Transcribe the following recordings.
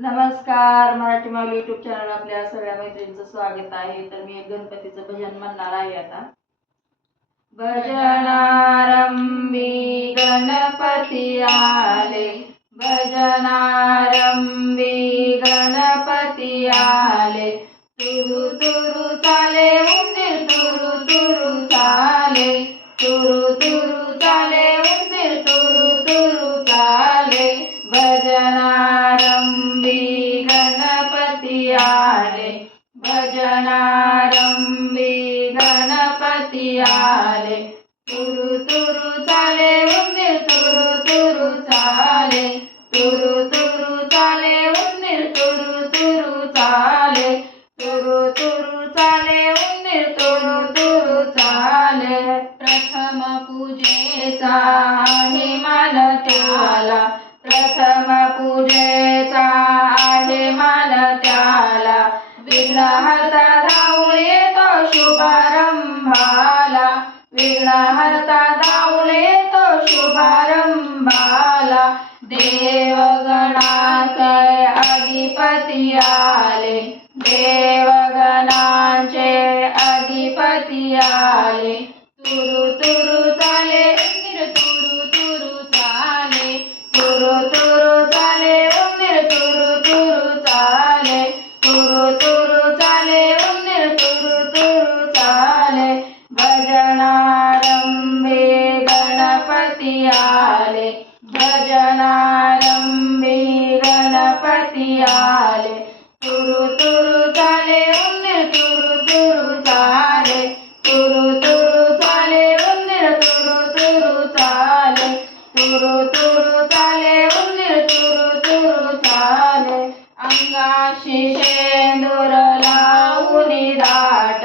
नमस्कार, मराठी माऊली YouTube channel आपल्या सगळ्या मैत्रिणींचं स्वागत आहे. तर मी एक गणपतीचं भजन म्हणणार आहे आता. भजनारंभी गणपती आले, भजनारंभी गणपती आले, तुरु तुरु चाले उंदीर तुरु तुरु चाले, तुरु तुरु चाले उंदीर तुरु तुरु चाले, भजनारंभी गणपती आले, भजनारंभी गणपती आले, तुरु तुरु चाले उंदीर तुरु तुरु चाले, तुरु तुरु चाले उंदीर तुरु तुरु चाले, तुरु तुरु चाले उंदीर तुरु तुरु चाले. प्रथम पूजेचा आहे मान त्याला, प्रथम पूजेचा आहे मान त्याला, विघ्नहर्ता धावून येतो शुभारंभाला, विघ्नहर्ता धावून येतो शुभारंभाला, देवगणाचे अधिपती आले, देवगणांचे अधिपती आले, तुरु तुरु चाले उंदीर तुरु तुरु चाले, तुरु तुरु चाले उंदीर तुरु तुरु चाले, तुरु तुरु चाले उंदीर तुरु तुरु चाले, भजनारंभी गणपती आले, भजनारंभी गणपती आले, तुरु तुरु चाले उंदीर तुरु तुरु चाले, तुरु तुरु चाले उंदीर तुरु तुरु चाले, तुरु तुरु चाले उंदीर तुरु तुरु चाले. अंगाशी शेंदूर लावूनी दाट,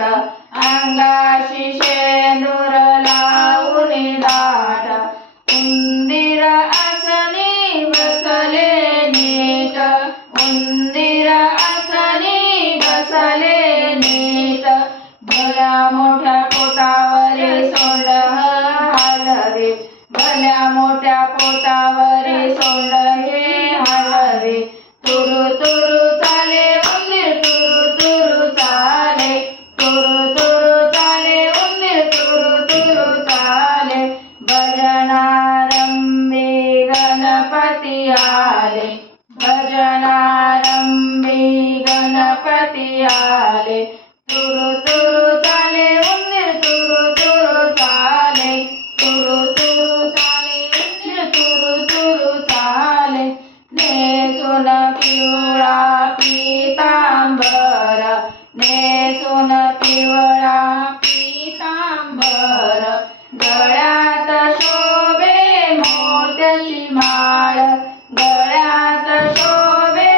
अंगाशी शेंदूर लावूनी दाट, उंदीर आसनी बसले नीट, उंदीर आसनी बसले नीट, भल्या मोठ्या पोटावरी सोंड हलवे, भल्या मोठ्या पोटावरी सोंड हे हलवे, तुरु तुरु चाले उंदीर तुरु तुरु चाले, तुरु तुरु चाले उंदीर तुरु तुरु चाले, भजनारंभी गणपती आले, भजनारंभी गणपती आले, तुरु तुरु चाले उंदीर तुरु तुरु चाले, तुरु तुरु चाले उंदीर तुरु तुरु चाले, नेसून पिवळा पीतांबर, नेसून पिवळा पीतांबर, गळ्यात शोभे मोत्याची माळ, गळ्यात शोभे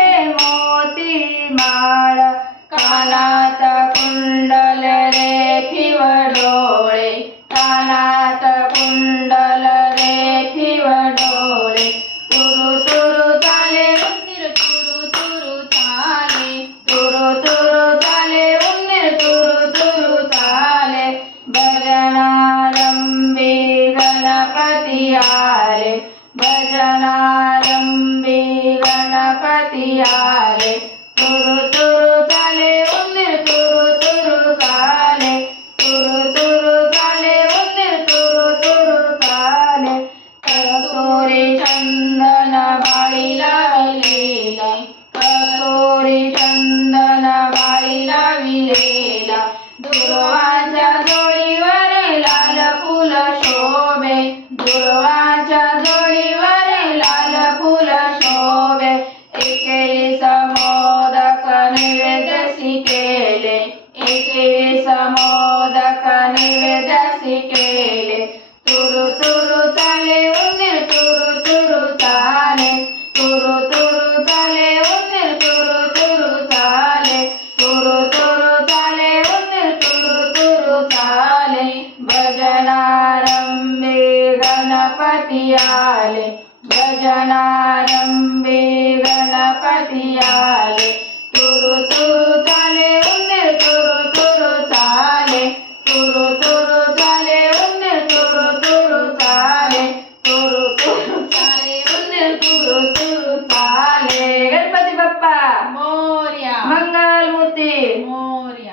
मोरया मंगल मूर्ती मोरया